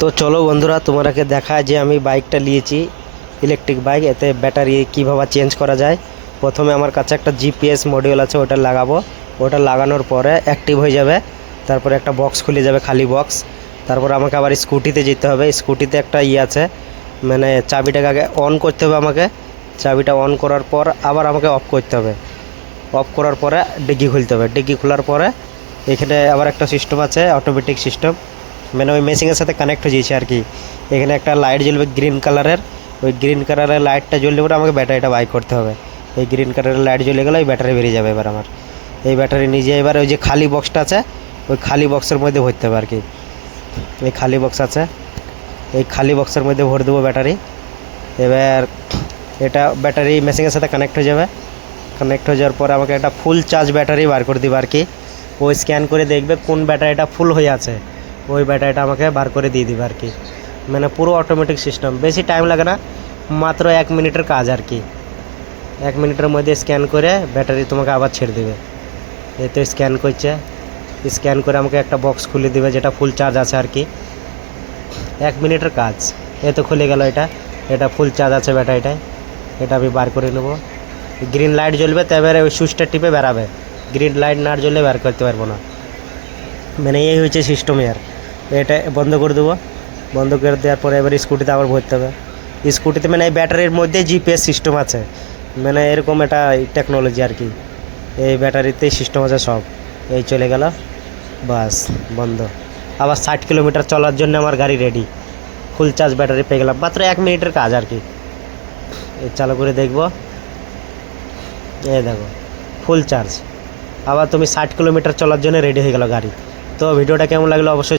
তো চলো বন্ধুরা, তোমাদেরকে দেখায় যে আমি বাইকটা নিয়েছি ইলেকট্রিক বাইক। এতে ব্যাটারি কীভাবে চেঞ্জ করা যায়। প্রথমে আমার কাছে একটা জিপিএস মডিউল আছে, ওটা লাগাবো। ওটা লাগানোর পরে অ্যাক্টিভ হয়ে যাবে। তারপরে একটা বক্স খুলে যাবে, খালি বক্স। তারপর আমাকে আবার স্কুটিতে যেতে হবে। স্কুটিতে একটা আছে, মানে চাবিটাকে আগে অন করতে হবে আমাকে। চাবিটা অন করার পর আবার আমাকে অফ করতে হবে। অফ করার পরে ডিগ্গি খুলতে হবে। ডিগ্গি খোলার পরে এখানে আবার একটা সিস্টেম আছে, অটোমেটিক সিস্টেম, মানে ওই মেশিনের সাথে কানেক্ট হয়ে যাচ্ছে আর কি। এখানে একটা লাইট জ্বলবে গ্রিন কালারের। ওই গ্রিন কালারের লাইটটা জ্বললে পরে আমাকে ব্যাটারিটা বাই করতে হবে। এই গ্রিন কালারের লাইট জ্বলে গেলে ওই ব্যাটারি বেরিয়ে যাবে। এবার আমার এই ব্যাটারি নিজে এবার ওই যে খালি বক্সটা আছে, ওই খালি বক্সের মধ্যে ভরতে হবে আর কি। এই খালি বক্স আছে, এই খালি বক্সের মধ্যে ভরে দেবো ব্যাটারি। এবার এটা ব্যাটারি মেশিনের সাথে কানেক্ট হয়ে যাবে। কানেক্ট হয়ে যাওয়ার পর আমাকে একটা ফুল চার্জ ব্যাটারি বার করে দিবে আর কি। ও স্ক্যান করে দেখবে কোন ব্যাটারিটা ফুল হয়ে আছে, ওই ব্যাটারিটা আমাকে বার করে দিয়ে দিবে আর কি। মানে পুরো অটোমেটিক সিস্টেম, বেশি টাইম লাগে না, মাত্র 1 মিনিটের কাজ আর কি। 1 মিনিটের মধ্যে স্ক্যান করে ব্যাটারি তোমাকে আবার ছেড়ে দেবে। এতে স্ক্যান করছে, স্ক্যান করে আমাকে একটা বক্স খুলে দেবে যেটা ফুল চার্জ আছে আর কি। 1 মিনিটের কাজ। এ তো খুলে গেল, এটা ফুল চার্জ আছে ব্যাটারিটায়। এটা আমি বার করে নেব। গ্রিন লাইট জ্বলবে, তারপরে ওই সুইচটা টিপে বেরাবে। গ্রিন লাইট না জ্বললে বার করতে পারবো না। মানে এই হচ্ছে সিস্টেম। আর এটা বন্ধ করে দেবো। বন্ধ করে দেওয়ার পরে এবার স্কুটিতে আবার ভরতে হবে। স্কুটিতে মানে এই ব্যাটারির মধ্যে জিপিএস সিস্টেম আছে, মানে এরকম একটা টেকনোলজি আর কি। এই ব্যাটারিতেই সিস্টেম আছে সব। এই চলে গেল, বাস বন্ধ। আবার 60 কিলোমিটার চলার জন্য আমার গাড়ি রেডি। ফুল চার্জ ব্যাটারি পেয়ে গেলাম, মাত্র 1 মিনিটের কাজ আর কি। এই চালু করে দেখবো, এই দেখো ফুল চার্জ। আবার তুমি 60 কিলোমিটার চলার জন্য রেডি হয়ে গেল গাড়ি। তো ভিডিওটা কেমন লাগলো অবশ্যই